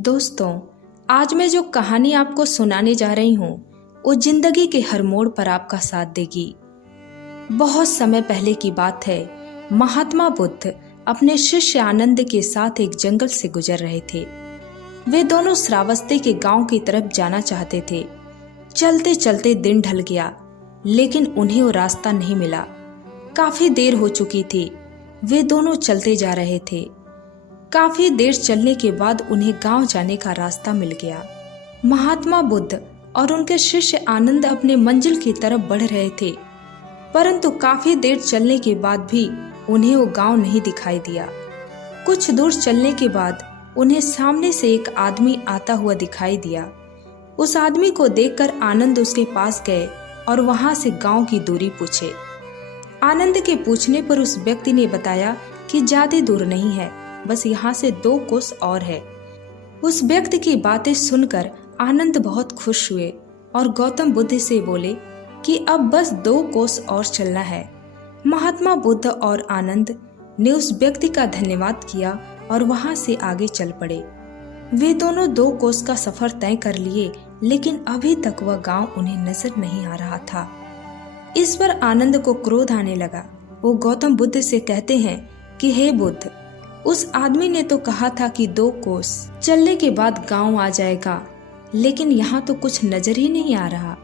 दोस्तों, आज मैं जो कहानी आपको सुनाने जा रही हूँ वो जिंदगी के हर मोड़ पर आपका साथ देगी। बहुत समय पहले की बात है। महात्मा बुद्ध अपने शिष्य आनंद के साथ एक जंगल से गुजर रहे थे। वे दोनों श्रावस्ती के गांव की तरफ जाना चाहते थे। चलते चलते दिन ढल गया, लेकिन उन्हें वो रास्ता नहीं मिला। काफी देर हो चुकी थी। वे दोनों चलते जा रहे थे। काफी देर चलने के बाद उन्हें गांव जाने का रास्ता मिल गया। महात्मा बुद्ध और उनके शिष्य आनंद अपने मंजिल की तरफ बढ़ रहे थे, परंतु काफी देर चलने के बाद भी उन्हें वो गांव नहीं दिखाई दिया। कुछ दूर चलने के बाद उन्हें सामने से एक आदमी आता हुआ दिखाई दिया। उस आदमी को देखकर आनंद उसके पास गए और वहां से गांव की दूरी पूछे। आनंद के पूछने पर उस व्यक्ति ने बताया कि ज्यादा दूर नहीं है, बस यहाँ से 2 कोस और है। उस व्यक्ति की बातें सुनकर आनंद बहुत खुश हुए और गौतम बुद्ध से बोले कि अब बस 2 कोस और चलना है। महात्मा बुद्ध और आनंद ने उस व्यक्ति का धन्यवाद किया और वहां से आगे चल पड़े। वे दोनों 2 कोस का सफर तय कर लिए, लेकिन अभी तक वह गांव उन्हें नजर नहीं आ रहा था। इस पर आनंद को क्रोध आने लगा। वो गौतम बुद्ध से कहते हैं कि हे बुद्ध, उस आदमी ने तो कहा था कि 2 कोस चलने के बाद गांव आ जाएगा, लेकिन यहाँ तो कुछ नजर ही नहीं आ रहा।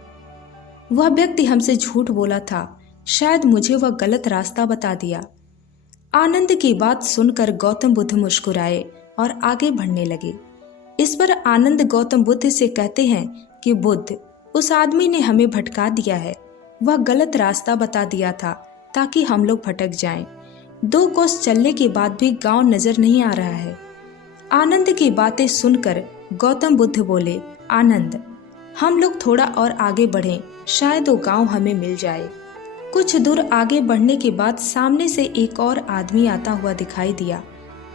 वह व्यक्ति हमसे झूठ बोला था, शायद मुझे वह गलत रास्ता बता दिया। आनंद की बात सुनकर गौतम बुद्ध मुस्कुराए और आगे बढ़ने लगे। इस पर आनंद गौतम बुद्ध से कहते हैं कि बुद्ध, उस आदमी ने हमें भटका दिया है। वह गलत रास्ता बता दिया था ताकि हम लोग भटक जाएं। 2 कोस चलने के बाद भी गांव नजर नहीं आ रहा है। आनंद की बातें सुनकर गौतम बुद्ध बोले, आनंद, हम लोग थोड़ा और आगे बढ़ें, शायद वो गांव हमें मिल जाए। कुछ दूर आगे बढ़ने के बाद सामने से एक और आदमी आता हुआ दिखाई दिया।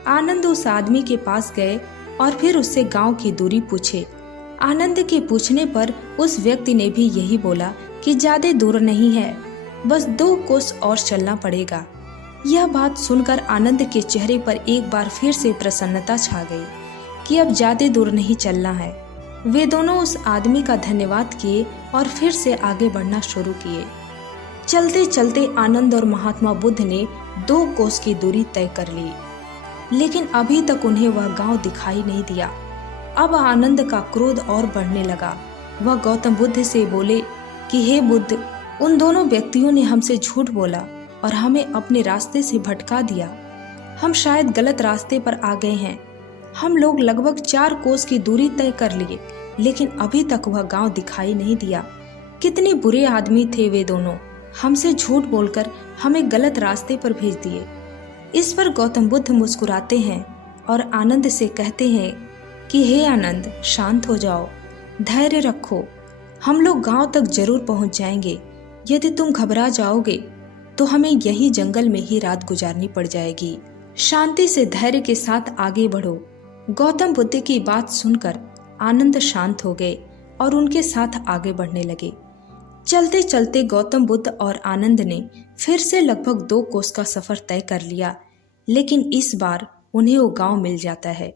आनंद उस आदमी के पास गए और फिर उससे गांव की दूरी पूछे। आनंद के पूछने पर उस व्यक्ति ने भी यही बोला कि ज्यादा दूर नहीं है, बस 2 कोस और चलना पड़ेगा। यह बात सुनकर आनंद के चेहरे पर एक बार फिर से प्रसन्नता छा गई कि अब ज्यादा दूर नहीं चलना है। वे दोनों उस आदमी का धन्यवाद किए और फिर से आगे बढ़ना शुरू किए। चलते चलते आनंद और महात्मा बुद्ध ने 2 कोस की दूरी तय कर ली, लेकिन अभी तक उन्हें वह गांव दिखाई नहीं दिया। अब आनंद का क्रोध और बढ़ने लगा। वह गौतम बुद्ध से बोले कि हे बुद्ध, उन दोनों व्यक्तियों ने हमसे झूठ बोला और हमें अपने रास्ते से भटका दिया। हम शायद गलत रास्ते पर आ गए हैं। हम लोग लगभग 4 कोस की दूरी तय कर लिए, लेकिन अभी तक वह गांव दिखाई नहीं दिया। कितने बुरे आदमी थे वे दोनों, हमसे झूठ बोलकर हमें गलत रास्ते पर भेज दिए। इस पर गौतम बुद्ध मुस्कुराते हैं और आनंद से कहते हैं कि हे आनंद, शांत हो जाओ, धैर्य रखो, हम लोग गांव तक जरूर पहुंच जाएंगे। यदि तुम घबरा जाओगे तो हमें यही जंगल में ही रात गुजारनी पड़ जाएगी। शांति से धैर्य के साथ आगे बढ़ो। गौतम बुद्ध की बात सुनकर आनंद शांत हो गए और उनके साथ आगे बढ़ने लगे। चलते चलते गौतम बुद्ध और आनंद ने फिर से लगभग 2 कोस का सफर तय कर लिया, लेकिन इस बार उन्हें वो गांव मिल जाता है।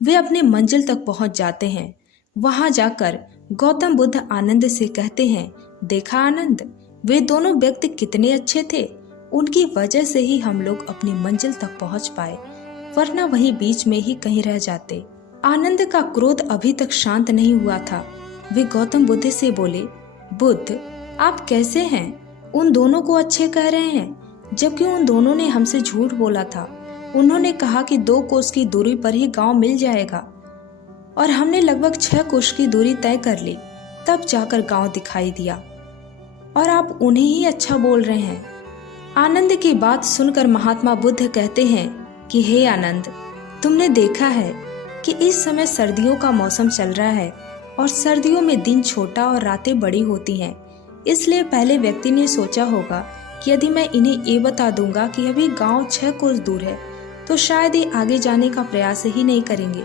वे अपने मंजिल तक पहुंच जाते हैं। वहां जाकर गौतम बुद्ध आनंद से कहते हैं, देखा आनंद, वे दोनों व्यक्ति कितने अच्छे थे। उनकी वजह से ही हम लोग अपनी मंजिल तक पहुंच पाए, वरना वही बीच में ही कहीं रह जाते। आनंद का क्रोध अभी तक शांत नहीं हुआ था। वे गौतम बुद्ध से बोले, बुद्ध, आप कैसे हैं? उन दोनों को अच्छे कह रहे हैं, जबकि उन दोनों ने हमसे झूठ बोला था। उन्होंने कहा कि 2 कोस की दूरी पर ही गांव मिल जाएगा और हमने लगभग 6 कोस की दूरी तय कर ली, तब जाकर गांव दिखाई दिया, और आप उन्हें ही अच्छा बोल रहे हैं। आनंद की बात सुनकर महात्मा बुद्ध कहते हैं कि हे आनंद, तुमने देखा है कि इस समय सर्दियों का मौसम चल रहा है और सर्दियों में दिन छोटा और रातें बड़ी होती हैं। इसलिए पहले व्यक्ति ने सोचा होगा कि यदि मैं इन्हें ये बता दूंगा कि अभी गांव 6 कोस दूर है, तो शायद ये आगे जाने का प्रयास ही नहीं करेंगे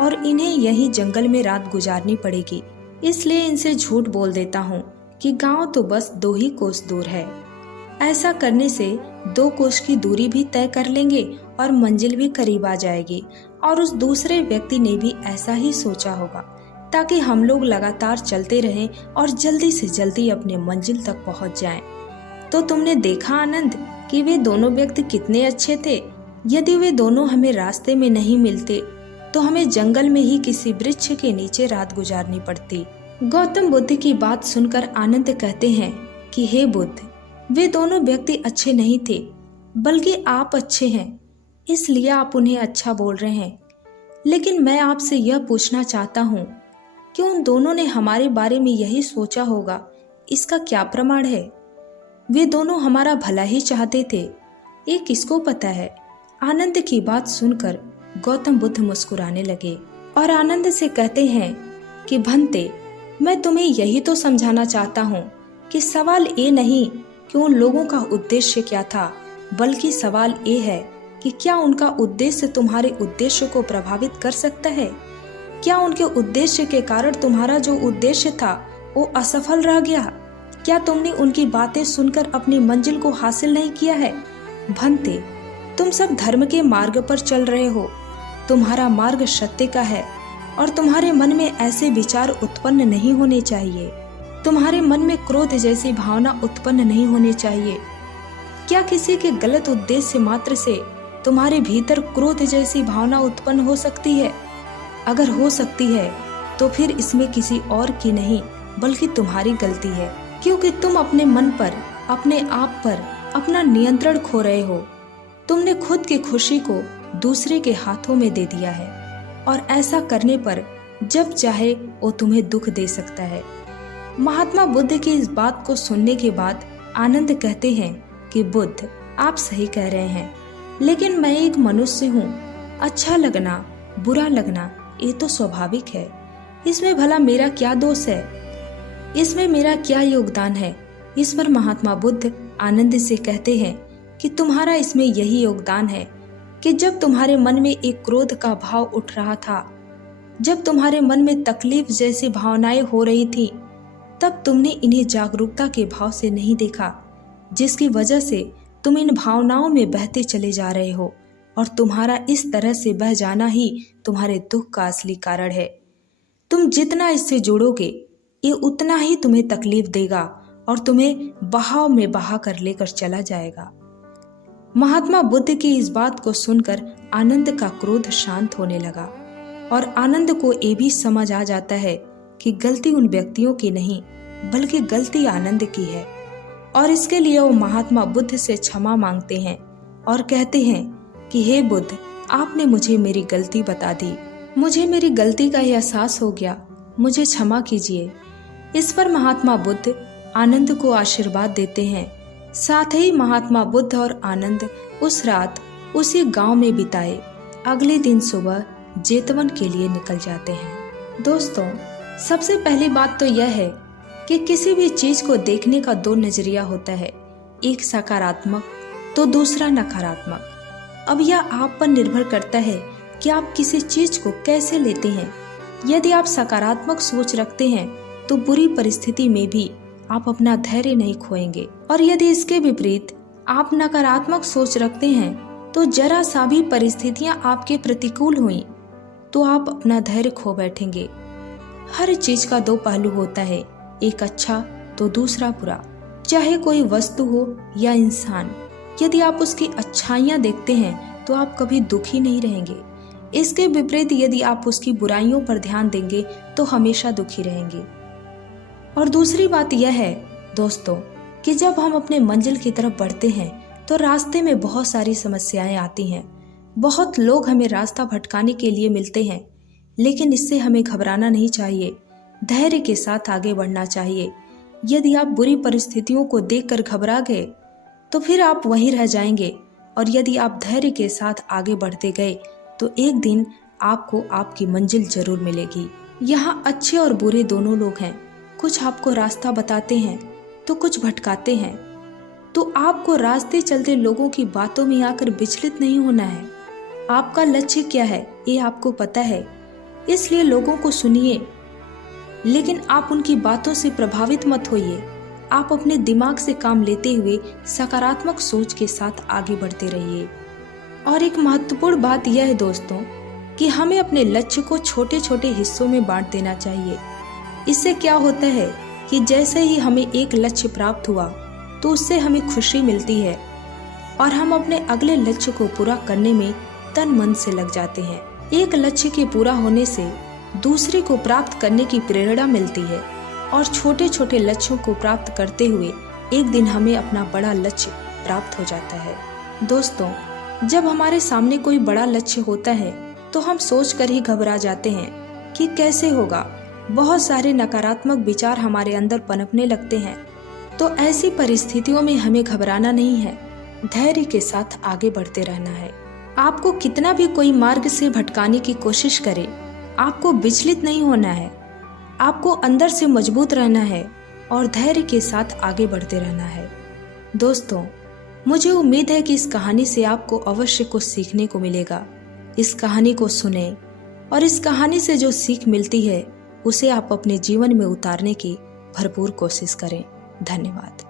और इन्हें यही जंगल में रात गुजारनी पड़ेगी। इसलिए इनसे झूठ बोल देता हूँ कि गांव तो बस 2 ही कोस दूर है। ऐसा करने से 2 कोस की दूरी भी तय कर लेंगे और मंजिल भी करीब आ जाएगी और उस दूसरे व्यक्ति ने भी ऐसा ही सोचा होगा, ताकि हम लोग लगातार चलते रहें और जल्दी से जल्दी अपने मंजिल तक पहुंच जाएं। तो तुमने देखा आनंद कि वे दोनों व्यक्ति कितने अच्छे थे। यदि वे दोनों हमें रास्ते में नहीं मिलते तो हमें जंगल में ही किसी वृक्ष के नीचे रात गुजारनी पड़ती। गौतम बुद्ध की बात सुनकर आनंद कहते हैं कि हे बुद्ध, वे दोनों व्यक्ति अच्छे नहीं थे, बल्कि आप अच्छे हैं, इसलिए आप उन्हें अच्छा बोल रहे हैं। लेकिन मैं आपसे यह पूछना चाहता हूँ कि उन दोनों ने हमारे बारे में यही सोचा होगा, इसका क्या प्रमाण है? वे दोनों हमारा भला ही चाहते थे, ये किसको पता है? आनंद की बात सुनकर गौतम बुद्ध मुस्कुराने लगे और आनंद से कहते हैं कि भंते, मैं तुम्हें यही तो समझाना चाहता हूँ कि सवाल ये नहीं कि उन लोगों का उद्देश्य क्या था, बल्कि सवाल ये है कि क्या उनका उद्देश्य तुम्हारे उद्देश्य को प्रभावित कर सकता है? क्या उनके उद्देश्य के कारण तुम्हारा जो उद्देश्य था वो असफल रह गया? क्या तुमने उनकी बातें सुनकर अपनी मंजिल को हासिल नहीं किया है? भंते, तुम सब धर्म के मार्ग पर चल रहे हो, तुम्हारा मार्ग सत्य का है और तुम्हारे मन में ऐसे विचार उत्पन्न नहीं होने चाहिए। तुम्हारे मन में क्रोध जैसी भावना उत्पन्न नहीं होनी चाहिए। क्या किसी के गलत उद्देश्य मात्र से तुम्हारे भीतर क्रोध जैसी भावना उत्पन्न हो सकती है? अगर हो सकती है तो फिर इसमें किसी और की नहीं बल्कि तुम्हारी गलती है, क्योंकि तुम अपने मन पर, अपने आप पर अपना नियंत्रण खो रहे हो। तुमने खुद की खुशी को दूसरे के हाथों में दे दिया है और ऐसा करने पर जब चाहे वो तुम्हें दुख दे सकता है। महात्मा बुद्ध की इस बात को सुनने के बाद आनंद कहते हैं कि बुद्ध, आप सही कह रहे हैं, लेकिन मैं एक मनुष्य हूँ। अच्छा लगना, बुरा लगना ये तो स्वाभाविक है। इसमें भला मेरा क्या दोष है? इसमें मेरा क्या योगदान है? इस पर महात्मा बुद्ध आनंद से कहते हैं कि तुम्हारा इसमें यही योगदान है कि जब तुम्हारे मन में एक क्रोध का भाव उठ रहा था, जब तुम्हारे मन में तकलीफ जैसी भावनाएं हो रही थी, तब तुमने इन्हें जागरूकता के भाव से नहीं देखा, जिसकी वजह से तुम इन भावनाओं में बहते चले जा रहे हो और तुम्हारा इस तरह से बह जाना ही तुम्हारे दुख का असली कारण है। तुम जितना इससे जुड़ोगे ये उतना ही तुम्हें तकलीफ देगा और तुम्हें बहाव में बहा कर लेकर चला जाएगा। महात्मा बुद्ध की इस बात को सुनकर आनंद का क्रोध शांत होने लगा और आनंद को ये भी समझ आ जाता है कि गलती उन व्यक्तियों की नहीं बल्कि गलती आनंद की है, और इसके लिए वो महात्मा बुद्ध से क्षमा मांगते हैं और कहते हैं कि हे बुद्ध, आपने मुझे मेरी गलती बता दी, मुझे मेरी गलती का एहसास हो गया, मुझे क्षमा कीजिए। इस पर महात्मा बुद्ध आनंद को आशीर्वाद देते हैं। साथ ही महात्मा बुद्ध और आनंद उस रात उसी गांव में बिताए। अगले दिन सुबह जेतवन के लिए निकल जाते हैं। दोस्तों, सबसे पहली बात तो यह है कि किसी भी चीज को देखने का दो नजरिया होता है, एक सकारात्मक तो दूसरा नकारात्मक। अब यह आप पर निर्भर करता है कि आप किसी चीज को कैसे लेते हैं। यदि आप सकारात्मक सोच रखते हैं तो बुरी परिस्थिति में भी आप अपना धैर्य नहीं खोएंगे, और यदि इसके विपरीत आप नकारात्मक सोच रखते हैं तो जरा सा भी परिस्थितियां आपके प्रतिकूल हुई तो आप अपना धैर्य खो बैठेंगे। हर चीज का दो पहलू होता है, एक अच्छा तो दूसरा बुरा। चाहे कोई वस्तु हो या इंसान, यदि आप उसकी अच्छाइयां देखते हैं तो आप कभी दुखी नहीं रहेंगे। इसके विपरीत यदि आप उसकी बुराइयों पर ध्यान देंगे तो हमेशा दुखी रहेंगे। और दूसरी बात यह है दोस्तों कि जब हम अपने मंजिल की तरफ बढ़ते हैं तो रास्ते में बहुत सारी समस्याएं आती हैं। बहुत लोग हमें रास्ता भटकाने के लिए मिलते हैं, लेकिन इससे हमें घबराना नहीं चाहिए, धैर्य के साथ आगे बढ़ना चाहिए। यदि आप बुरी परिस्थितियों को देखकर घबरा गए तो फिर आप वहीं रह जाएंगे, और यदि आप धैर्य के साथ आगे बढ़ते गए तो एक दिन आपको आपकी मंजिल जरूर मिलेगी। यहाँ अच्छे और बुरे दोनों लोग हैं, कुछ आपको रास्ता बताते हैं तो कुछ भटकाते हैं। तो आपको रास्ते चलते लोगों की बातों में आकर विचलित नहीं होना है। आपका लक्ष्य क्या है ये आपको पता है, इसलिए लोगों को सुनिए, लेकिन आप उनकी बातों से प्रभावित मत होइए। आप अपने दिमाग से काम लेते हुए सकारात्मक सोच के साथ आगे बढ़ते रहिए। और एक महत्वपूर्ण बात यह है दोस्तों कि हमें अपने लक्ष्य को छोटे छोटे हिस्सों में बांट देना चाहिए। इससे क्या होता है कि जैसे ही हमें एक लक्ष्य प्राप्त हुआ तो उससे हमें खुशी मिलती है और हम अपने अगले लक्ष्य को पूरा करने में तन मन से लग जाते हैं। एक लक्ष्य के पूरा होने से दूसरे को प्राप्त करने की प्रेरणा मिलती है और छोटे छोटे लक्ष्यों को प्राप्त करते हुए एक दिन हमें अपना बड़ा लक्ष्य प्राप्त हो जाता है। दोस्तों, जब हमारे सामने कोई बड़ा लक्ष्य होता है तो हम सोचकर ही घबरा जाते हैं कि कैसे होगा। बहुत सारे नकारात्मक विचार हमारे अंदर पनपने लगते हैं। तो ऐसी परिस्थितियों में हमें घबराना नहीं है, धैर्य के साथ आगे बढ़ते रहना है। आपको कितना भी कोई मार्ग से भटकाने की कोशिश करे, आपको विचलित नहीं होना है। आपको अंदर से मजबूत रहना है और धैर्य के साथ आगे बढ़ते रहना है। दोस्तों, मुझे उम्मीद है कि इस कहानी से आपको अवश्य कुछ सीखने को मिलेगा। इस कहानी को सुने और इस कहानी से जो सीख मिलती है उसे आप अपने जीवन में उतारने की भरपूर कोशिश करें। धन्यवाद।